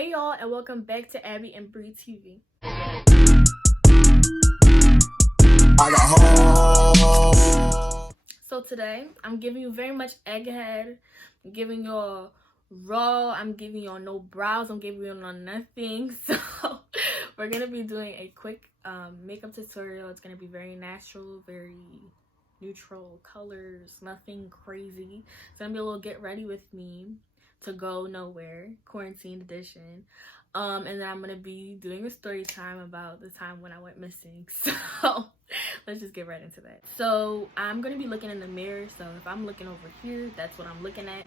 Hey y'all, and welcome back to Abby and Bree TV. So today, I'm giving you very much egghead. I'm giving y'all raw. I'm giving y'all no brows. I'm giving y'all no nothing. So we're gonna be doing a quick makeup tutorial. It's gonna be very natural, very neutral colors, nothing crazy. It's gonna be a little get ready with me to go nowhere, quarantine edition. And then I'm gonna be doing a story time about the time when I went missing. So let's just get right into that. So I'm gonna be looking in the mirror. So if I'm looking over here, that's what I'm looking at.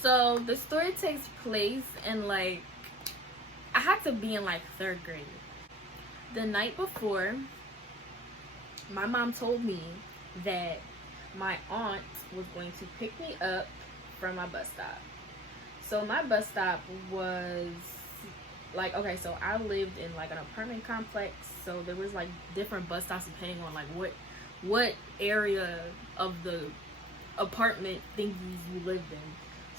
So the story takes place in I had to be in 3rd grade. The night before, my mom told me that my aunt was going to pick me up from my bus stop. So my bus stop was okay, so I lived in an apartment complex, so there was different bus stops depending on what area of the apartment thingies you lived in.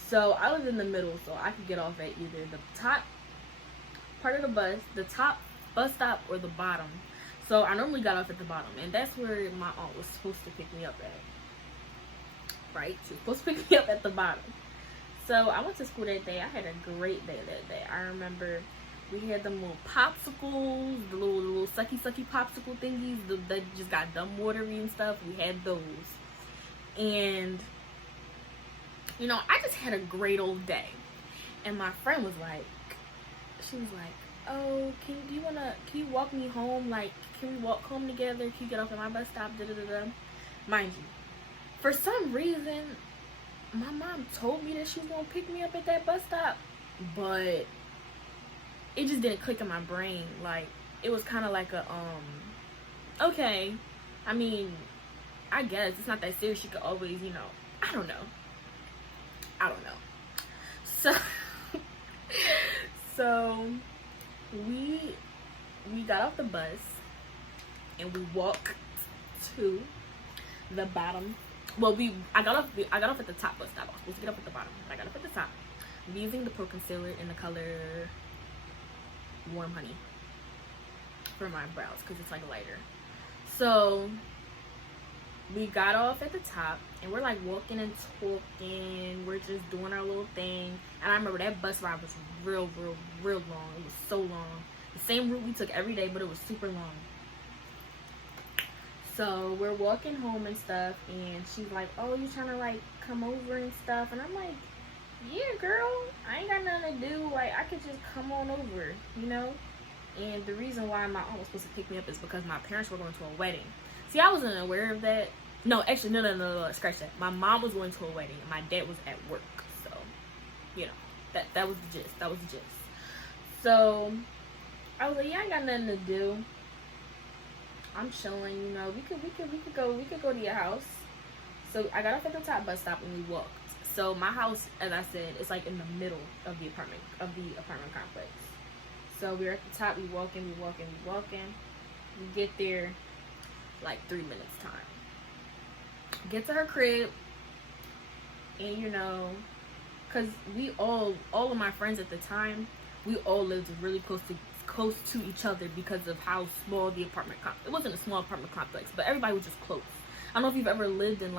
So I lived in the middle, so I could get off at either the top part of the bus, the top bus stop, or the bottom. So I normally got off at the bottom, and that's where my aunt was supposed to pick me up at. Right? She was supposed to pick me up at the bottom. So I went to school that day. I had a great day that day. I remember we had them little popsicles, the little sucky popsicle thingies that just got dumb watery and stuff. We had those. And, I just had a great old day. And my friend was she was like, oh, can you walk me home? Can we walk home together? Can you get off at my bus stop? Mind you, for some reason, my mom told me that she was gonna pick me up at that bus stop, but it just didn't click in my brain. It was kind of okay, I mean, I guess it's not that serious. You could always, I don't know. So we got off the bus and we walked to the bottom. Well, I got off at the top bus stop. I was supposed to get up at the bottom. I got up at the top. I'm using the Pro Concealer in the color Warm Honey for my brows because it's lighter. So we got off at the top and we're walking and talking. We're just doing our little thing. And I remember that bus ride was real long. It was so long. The same route we took every day, but it was super long. So we're walking home and stuff, and she's like, oh, you trying to come over and stuff? And I'm like, yeah, girl, I ain't got nothing to do. I could just come on over, And the reason why my aunt was supposed to pick me up is because my parents were going to a wedding. See, I wasn't aware of that. No, actually, no, scratch that. My mom was going to a wedding, and my dad was at work. So, that was the gist. So I was like, yeah, I ain't got nothing to do. I'm chilling, we could go to your house. So I got off at the top bus stop and we walked. So my house, as I said, is in the middle of the apartment complex. So we're at the top, we walking. We get there 3 minutes time. Get to her crib, and cause we all of my friends at the time, we all lived really close to each other because of how small the apartment complex. It wasn't a small apartment complex, but everybody was just close. I don't know if you've ever lived in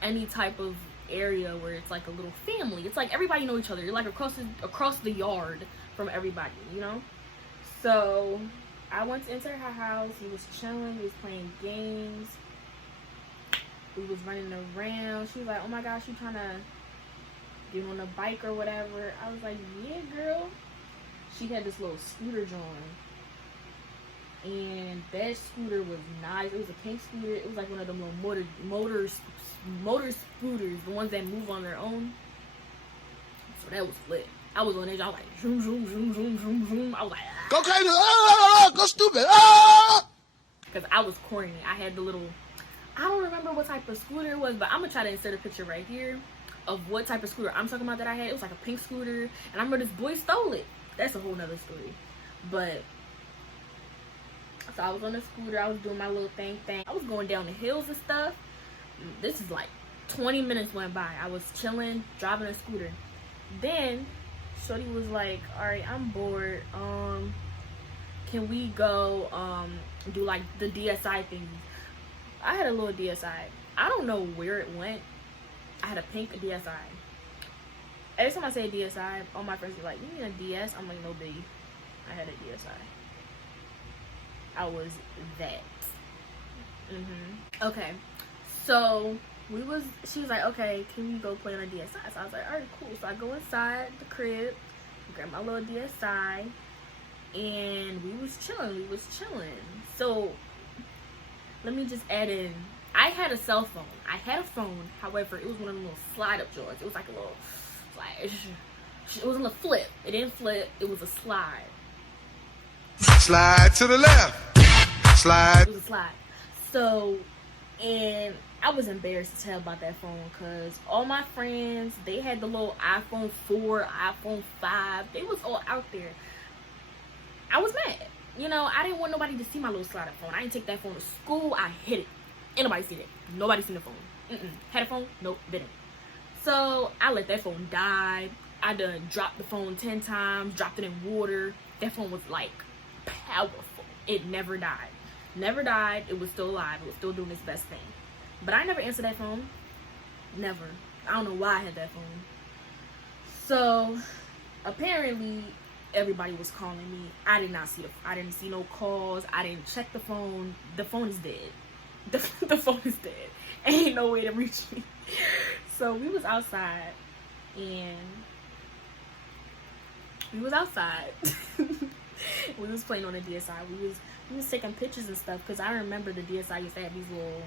any type of area where it's a little family. It's everybody know each other. You're across the yard from everybody, So I went into her house. He was chilling. He was playing games. We was running around. She was like, oh my gosh, you trying to get on a bike or whatever? I was like, yeah, girl. She had this little scooter joint, and that scooter was nice. It was a pink scooter. It was one of them little motor scooters, the ones that move on their own. So that was lit. I was on edge. I was like, zoom, zoom, zoom, zoom, zoom, zoom. I was like, go crazy, go stupid, because I was corny. I had the little, I don't remember what type of scooter it was, but I'm gonna try to insert a picture right here of what type of scooter I'm talking about that I had. It was a pink scooter, and I remember this boy stole it. That's a whole nother story. But so I was on the scooter, I was doing my little thing. I was going down the hills and stuff. This is 20 minutes went by. I was chilling, driving a scooter. Then Shorty was like, all right, I'm bored. Can we go do like the DSI thing? I had a little DSI. I don't know where it went. I had a pink DSI. Every time I say DSI, all my friends are like, you need a DS? I'm like, no, baby. I had a DSI. I was that. Okay. So she was like, okay, can we go play on a DSI? So I was like, all right, cool. So I go inside the crib, grab my little DSI, and we was chilling. So let me just add in, I had a cell phone. I had a phone, however, it was one of the little slide up drawers. It was like a little slide. It wasn't a flip. It didn't flip. It was a slide. Slide to the left. Slide. It was a slide. So, and I was embarrassed to tell about that phone because all my friends, they had the little iPhone 4, iPhone 5. They was all out there. I was mad. You know, I didn't want nobody to see my little slide-up phone. I didn't take that phone to school. I hid it. Ain't nobody seen it. Nobody seen the phone. Had a phone? Nope, didn't. So, I let that phone die. I done dropped the phone 10 times, dropped it in water. That phone was, like, powerful. It never died. Never died. It was still alive. It was still doing its best thing. But I never answered that phone. Never. I don't know why I had that phone. So, apparently, everybody was calling me. I didn't see no calls. I didn't check the phone. The phone is dead. The phone is dead. Ain't no way to reach me. So we was outside, and we was playing on the DSI. We was taking pictures and stuff because I remember the DSI used to have these little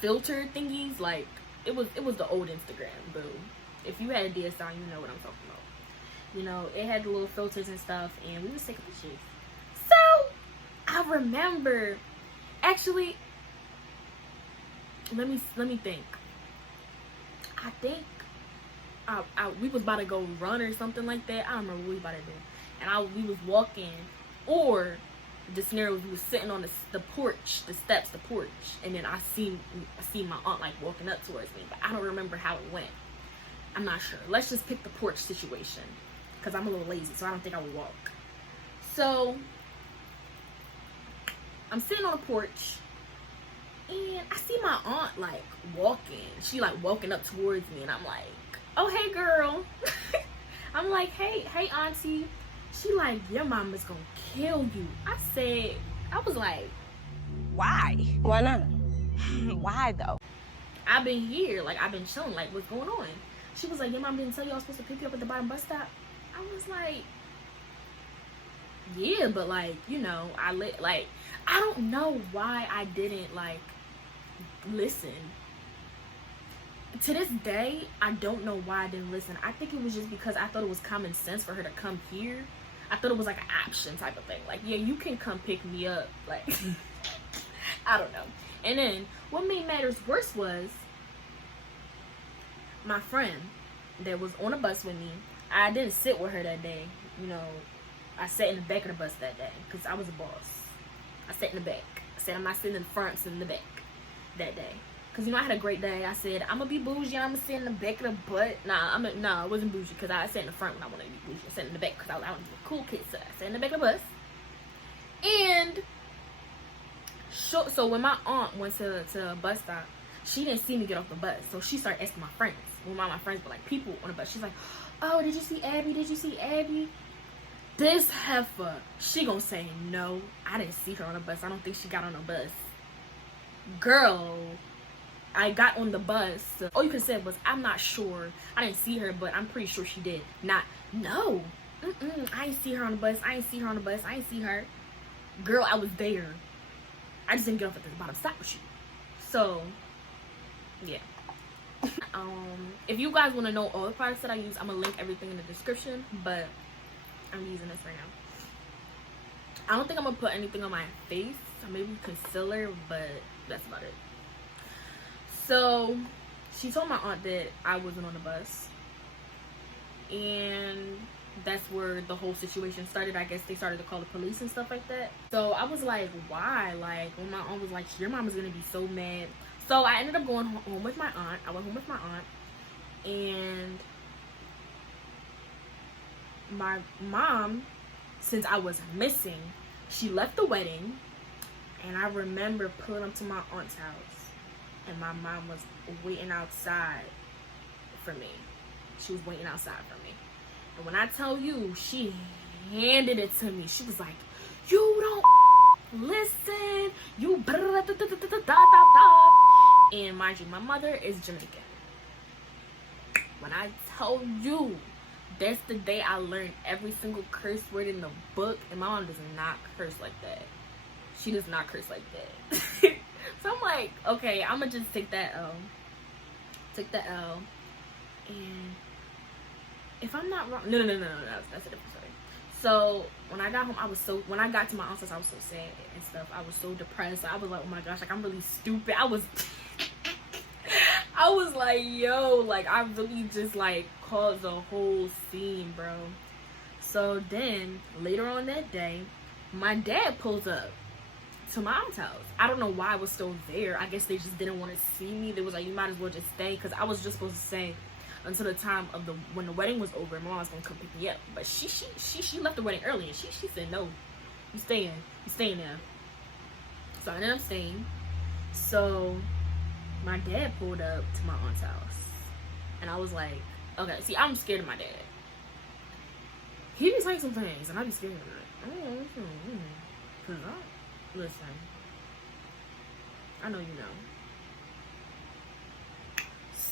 filter thingies. Like it was the old Instagram, boo. If you had a DSI, you know what I'm talking about. You know, it had the little filters and stuff, and we was taking pictures. So I remember, actually, let me think. I think we was about to go run or something like that. I don't remember what we was about to do. And we was walking, or the scenario was we was sitting on the porch, the steps, the porch, and then I seen my aunt like walking up towards me, but I don't remember how it went. I'm not sure. Let's just pick the porch situation, because I'm a little lazy, so I don't think I would walk. So I'm sitting on the porch, and I see my aunt like walking. She like walking up towards me, and I'm like, oh hey girl. I'm like, hey auntie. She like, your mama's gonna kill you. I was like, why? Why not? Why though? I've been here, like I've been chilling, like what's going on? She was like, your mom didn't tell you I was supposed to pick you up at the bottom bus stop? I was like, yeah, but like, you know, I don't know why I didn't like listen. To this day, I don't know why I didn't listen. I think it was just because I thought it was common sense for her to come here. I thought it was like an option type of thing. Like, yeah, you can come pick me up. Like, I don't know. And then what made matters worse was my friend that was on a bus with me. I didn't sit with her that day. You know, I sat in the back of the bus that day because I was a boss. I sat in the back. I said I'm not sitting in the front, I'm sitting in the back that day. Because, you know, I had a great day. I said, I'm going to be bougie. I'm going to sit in the back of the butt. Nah, I wasn't bougie because I sat in the front when I wanted to be bougie. I sat in the back because I was a cool kid. So I sat in the back of the bus. And so when my aunt went to a bus stop, she didn't see me get off the bus. So she started asking my friends. When my friends were like people on the bus. She's like, oh, did you see Abby? Did you see Abby? This heifer, she gonna say, no, I didn't see her on the bus. I don't think she got on the bus. Girl, I got on the bus. All you could say was, I'm not sure. I didn't see her, but I'm pretty sure she did. Not, no. I ain't see her on the bus. I ain't see her. Girl, I was there. I just didn't get off at the bottom stop with you. So, yeah. If you guys want to know all the products that I use, I'm going to link everything in the description. But I'm using this right now. I don't think I'm going to put anything on my face. Maybe concealer, but that's about it. So, she told my aunt that I wasn't on the bus. And that's where the whole situation started. I guess they started to call the police and stuff like that. So, I was like, why? Like, when my aunt was like, your mom is going to be so mad. So, I ended up going home with my aunt. I went home with my aunt. And my mom, since I was missing, she left the wedding, and I remember pulling up to my aunt's house, and my mom was waiting outside for me. She was waiting outside for me. And when I tell you, she handed it to me. She was like, you don't listen. You and mind you, my mother is Jamaican. When I tell you, that's the day I learned every single curse word in the book. And my mom does not curse like that. She does not curse like that. So I'm like, okay, I'm gonna just take that L. Take the L. And if I'm not wrong, no, that's a different story. So when I got home, when I got to my aunt's house, I was so sad and stuff. I was so depressed. I was like, oh my gosh, like I'm really stupid. I was like, yo, like I really just like caused a whole scene, bro. So then later on that day, my dad pulls up to my aunt's house. I don't know why I was still there. I guess they just didn't want to see me. They was like, you might as well just stay, because I was just supposed to stay until the time of when the wedding was over. My mom was gonna come pick me up, but she left the wedding early, and she said, no, you staying there. So I ended up staying. So my dad pulled up to my aunt's house, and I was like, okay, see, I'm scared of my dad. He be saying some things, and I be scared of it. Cause listen, I know you know.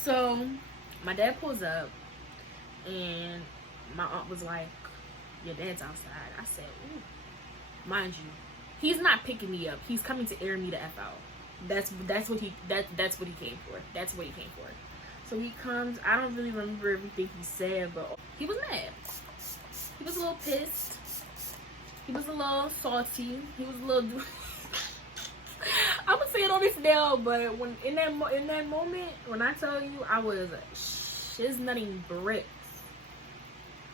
So my dad pulls up, and my aunt was like, your dad's outside. I said, ooh. Mind you, he's not picking me up. He's coming to air me the F out. That's what he came for. That's what he came for. So he comes. I don't really remember everything he said, but he was mad. He was a little pissed. He was a little salty. He was a little. I'm gonna say it on this now, but when in that moment, when I tell you, I was shiznutting bricks.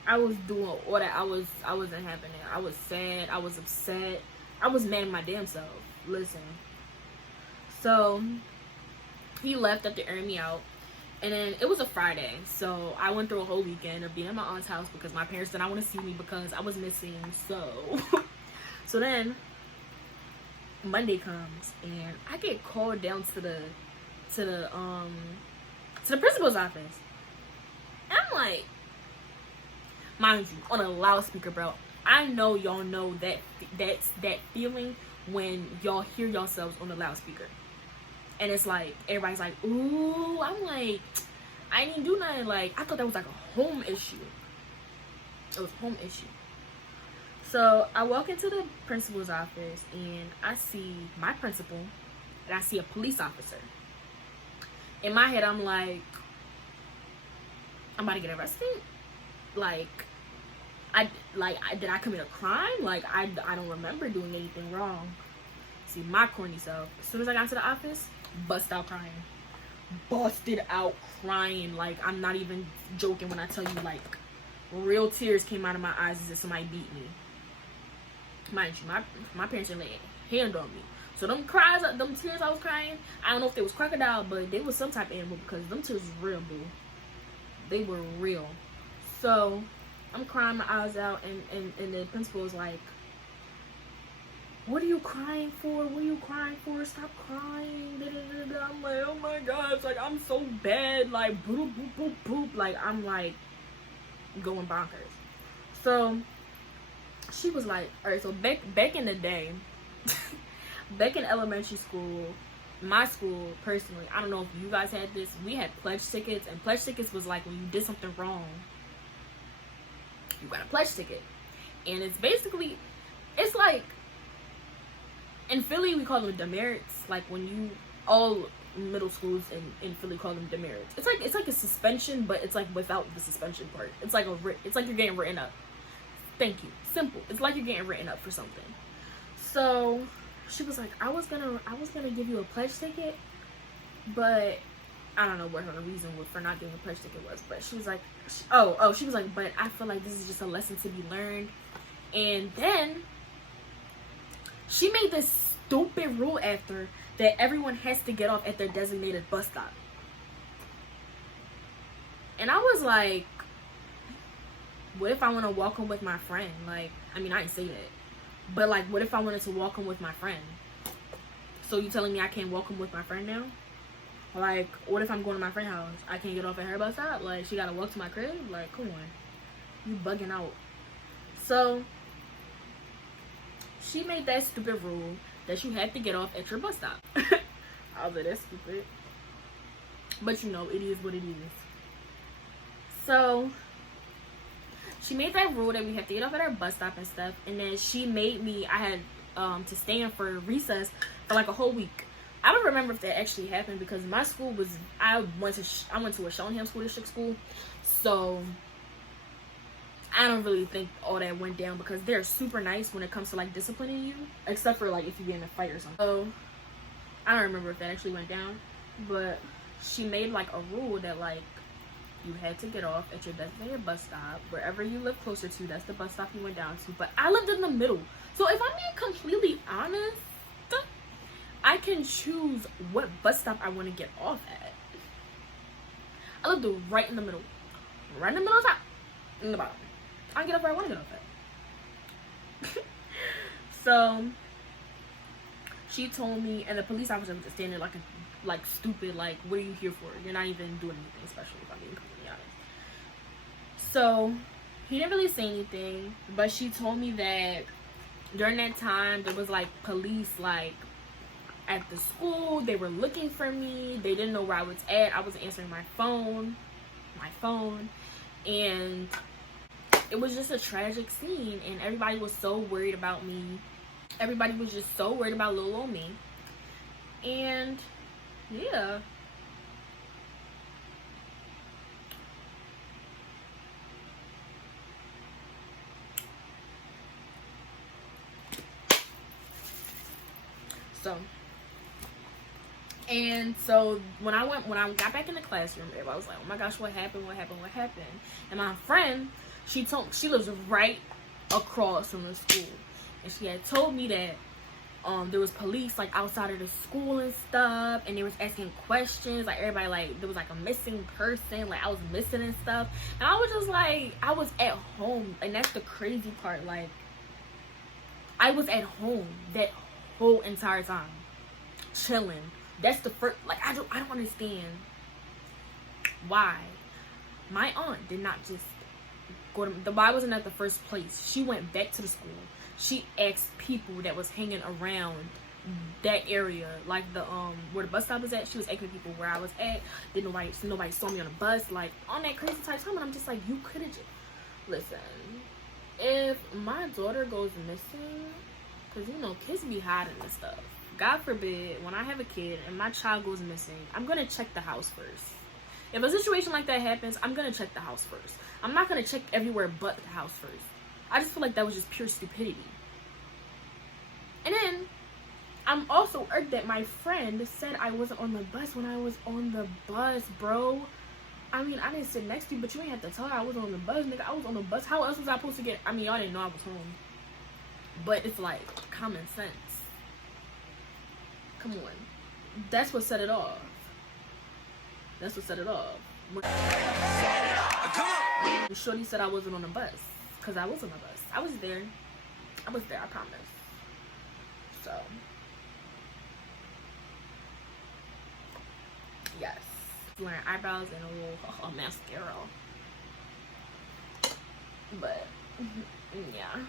I was doing all that. I wasn't having it. I was sad. I was upset. I was mad at my damn self. Listen. So he left after airing me out, and then it was a Friday. So I went through a whole weekend of being at my aunt's house because my parents did not want to see me because I was missing. So then Monday comes, and I get called down to the principal's office. And I'm like, mind you, on a loudspeaker, bro. I know y'all know that feeling when y'all hear yourselves on the loudspeaker, and it's like everybody's like, ooh. I'm like, I didn't do nothing. Like, I thought that was like a home issue. It was a home issue. So I walk into the principal's office, and I see my principal, and I see a police officer. In my head, I'm like, I'm about to get arrested. Did I commit a crime? Like, I don't remember doing anything wrong. See, my corny self, as soon as I got to the office, busted out crying. Like, I'm not even joking when I tell you, like, real tears came out of my eyes as if somebody beat me. Mind you, my parents didn't lay a hand on me. So them tears I was crying, I don't know if they was crocodile, but they was some type of animal, because them tears was real, boo. They were real. So I'm crying my eyes out, and the principal was like, what are you crying for? What are you crying for? Stop crying. I'm like, oh my gosh, like, I'm so bad. Like, boop, boop, boop, boop. Like, I'm like going bonkers. So she was like, all right, so back in the day, back in elementary school, my school, personally, I don't know if you guys had this, we had pledge tickets, and pledge tickets was like when you did something wrong, you got a pledge ticket. And it's basically, it's like, in Philly, we call them demerits. Like, when you, all middle schools in Philly call them demerits. It's like a suspension, but it's like without the suspension part. It's like you're getting written up. Thank you. Simple. It's like you're getting written up for something. So she was like, I was gonna give you a pledge ticket, but I don't know what her reason for not giving a pledge ticket was. But she was like, she was like, but I feel like this is just a lesson to be learned. And then she made this stupid rule after that everyone has to get off at their designated bus stop. And I was like, what if I want to walk home with my friend? Like, I mean, I didn't say that. But, like, what if I wanted to walk home with my friend? So you telling me I can't walk home with my friend now? Like, what if I'm going to my friend's house? I can't get off at her bus stop? Like, she got to walk to my crib? Like, come on. You bugging out. So, she made that stupid rule that you had to get off at your bus stop. I was like, that's stupid. But, you know, it is what it is. So, she made that rule that we have to get off at our bus stop and stuff. And then she made me, I had to stand for recess for like a whole week. I don't remember if that actually happened because my school was, I went to a Shonham School District school. So, I don't really think all that went down because they're super nice when it comes to like disciplining you. Except for like if you get in a fight or something. So, I don't remember if that actually went down. But she made like a rule that like, you had to get off at your designated bus stop. Wherever you live closer to, that's the bus stop you went down to. But I lived in the middle. So if I'm being completely honest, I can choose what bus stop I want to get off at. I lived right in the middle. Right in the middle of the top. In the bottom. I can get off where I want to get off at. So, she told me, and the police officer was just standing there like stupid, like, what are you here for? You're not even doing anything special, if I'm being completely honest. So, he didn't really say anything, but she told me that during that time, there was, like, police, like, at the school. They were looking for me. They didn't know where I was at. I was answering my phone, and it was just a tragic scene, and everybody was so worried about me. Everybody was just so worried about little old me. And yeah. So when I got back in the classroom, everybody was like, oh my gosh, what happened? And my friend, she lives right across from the school, and she had told me that there was police like outside of the school and stuff, and they was asking questions, like everybody, like there was like a missing person, like I was missing and stuff, and I was just like, I was at home, and that's the crazy part, like I was at home that whole entire time, chilling. That's the first, like I don't understand why my aunt did not just go to the, why wasn't at the first place. She went back to the school. She asked people that was hanging around that area, like the where the bus stop was at. She was asking people where I was at. Nobody saw me on the bus, like on that crazy type time. And I'm just like, you could have just listen. If my daughter goes missing, because you know kids be hiding and stuff. God forbid, when I have a kid and my child goes missing, I'm gonna check the house first. If a situation like that happens, I'm gonna check the house first. I'm not gonna check everywhere but the house first. I just feel like that was just pure stupidity. And then, I'm also irked that my friend said I wasn't on the bus when I was on the bus, bro. I mean, I didn't sit next to you, but you ain't have to tell her I was on the bus, nigga. I was on the bus. How else was I supposed to get? I mean, y'all didn't know I was home. But it's like, common sense. Come on. That's what set it off. That's what set it off. Shorty said I wasn't on the bus. Because I was on the bus. I was there, I promise. So, yes. Wearing eyebrows and a little mascara. But, yeah.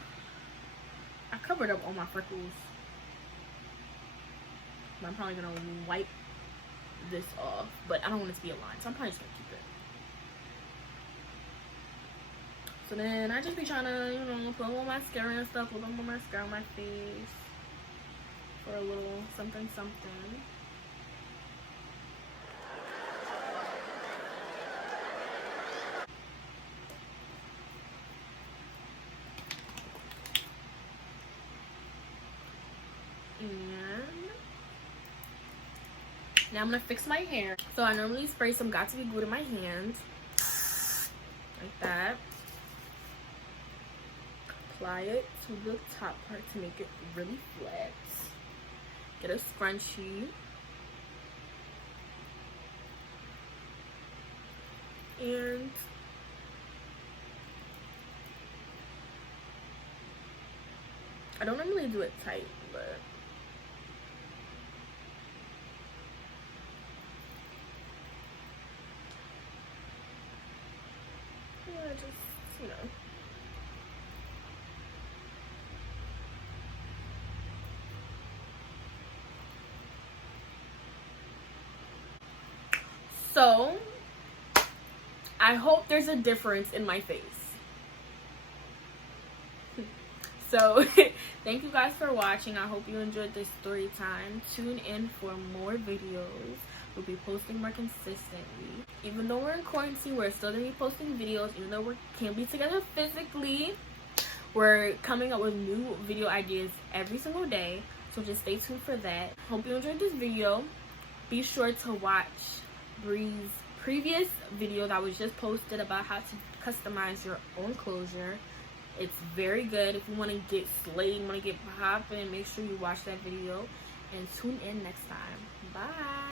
I covered up all my freckles. I'm probably going to wipe this off. But I don't want it to be a line. So I'm probably just going to keep it. So then I just be trying to, you know, put on mascara and stuff, put on more mascara on my face for a little something. And now I'm gonna fix my hair. So I normally spray some Got to Be Good in my hand, like that. Apply it to the top part to make it really flat. Get a scrunchie. And I don't normally do it tight, but yeah, just, you know. So, I hope there's a difference in my face. So, thank you guys for watching. I hope you enjoyed this story time. Tune in for more videos. We'll be posting more consistently. Even though we're in quarantine, we're still going to be posting videos. Even though we can't be together physically, we're coming up with new video ideas every single day. So just stay tuned for that. Hope you enjoyed this video. Be sure to watch Bree's previous video that was just posted about how to customize your own closure. It's very good. If you want to get slayed, want to get popping, make sure you watch that video and tune in next time. Bye.